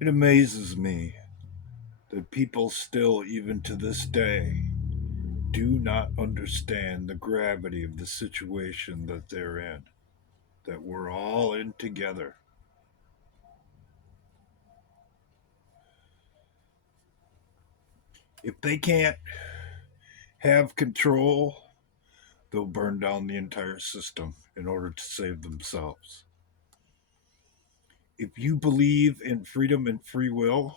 It amazes me that people still, even to this day, do not understand the gravity of the situation that they're in, that we're all in together. If they can't have control, they'll burn down the entire system in order to save themselves. If you believe in freedom and free will,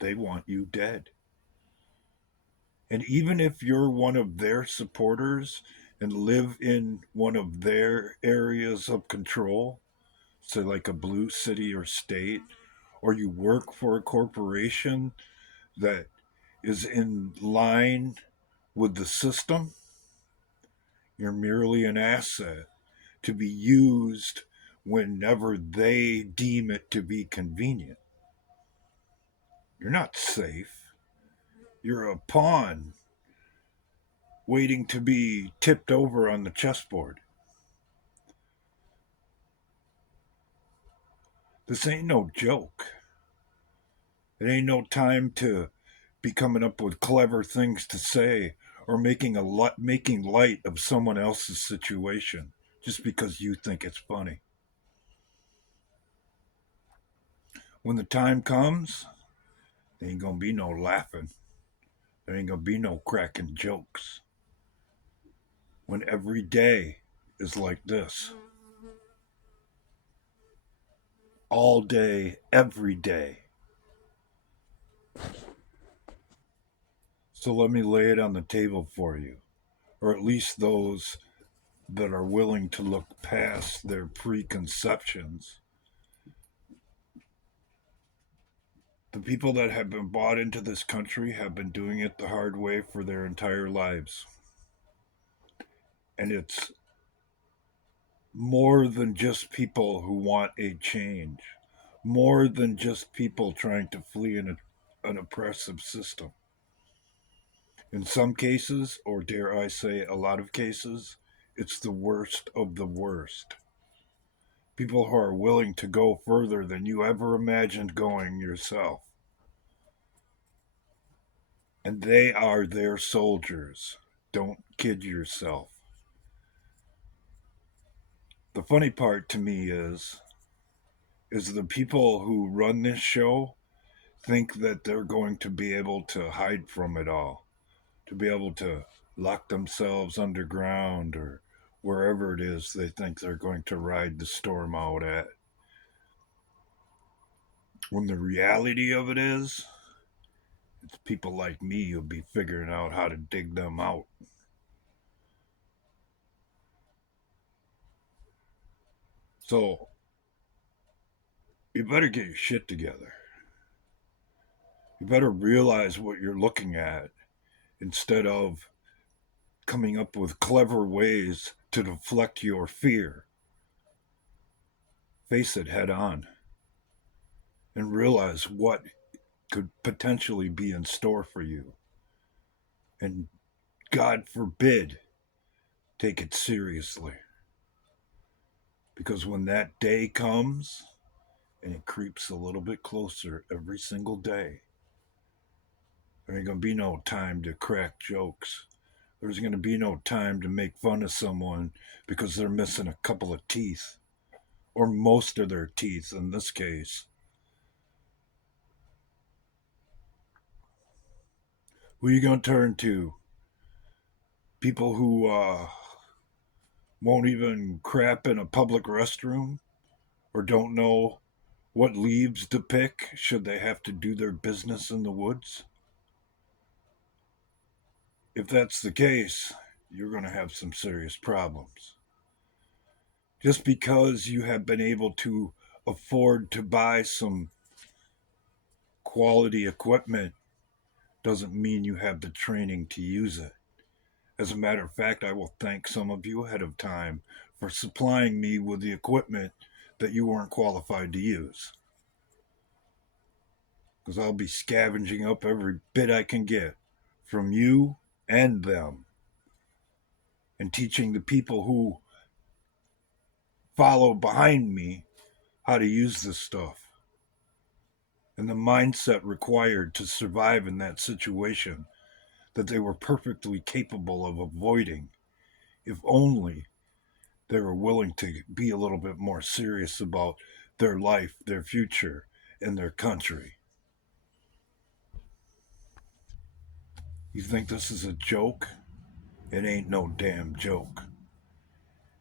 they want you dead. And even if you're one of their supporters and live in one of their areas of control, say like a blue city or state, or you work for a corporation that is in line with the system, you're merely an asset to be used whenever they deem it to be convenient. You're not safe. You're a pawn waiting to be tipped over on the chessboard. This ain't no joke. It ain't no time to be coming up with clever things to say or making light of someone else's situation just because you think it's funny. When the time comes, there ain't gonna be no laughing. There ain't gonna be no cracking jokes. When every day is like this, all day, every day. So let me lay it on the table for you, or at least those that are willing to look past their preconceptions. The people that have been bought into this country have been doing it the hard way for their entire lives. And it's more than just people who want a change, more than just people trying to flee an oppressive system. In some cases, or dare I say a lot of cases, it's the worst of the worst. People who are willing to go further than you ever imagined going yourself. And they are their soldiers. Don't kid yourself. The funny part to me is the people who run this show think that they're going to be able to hide from it all, to be able to lock themselves underground or wherever it is they think they're going to ride the storm out at. When the reality of it is, it's people like me who'll be figuring out how to dig them out. So you better get your shit together. You better realize what you're looking at instead of coming up with clever ways to deflect your fear. Face it head on and realize what could potentially be in store for you. And God forbid, take it seriously. Because when that day comes, and it creeps a little bit closer every single day, there ain't gonna be no time to crack jokes. There's gonna be no time to make fun of someone because they're missing a couple of teeth, or most of their teeth in this case. Who are you gonna turn to? People who won't even crap in a public restroom or don't know what leaves to pick should they have to do their business in the woods? If that's the case, you're going to have some serious problems. Just because you have been able to afford to buy some quality equipment doesn't mean you have the training to use it. As a matter of fact, I will thank some of you ahead of time for supplying me with the equipment that you weren't qualified to use. Because I'll be scavenging up every bit I can get from you and them and teaching the people who follow behind me how to use this stuff. and the mindset required to survive in that situation that they were perfectly capable of avoiding if only they were willing to be a little bit more serious about their life, their future, and their country. You think this is a joke? It ain't no damn joke.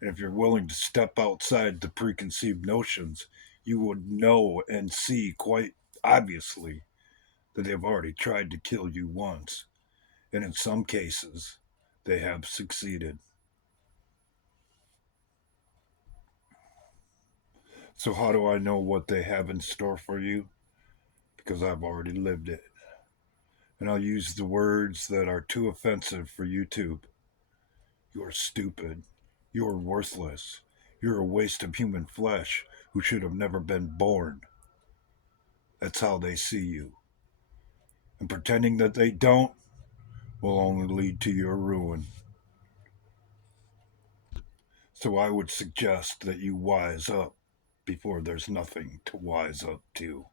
And if you're willing to step outside the preconceived notions, you would know and see quite obviously that they've already tried to kill you once. And in some cases, they have succeeded. So, how do I know what they have in store for you? Because I've already lived it. And I'll use the words that are too offensive for YouTube. You're stupid. You're worthless. You're a waste of human flesh who should have never been born. That's how they see you. And pretending that they don't will only lead to your ruin. So I would suggest that you wise up before there's nothing to wise up to.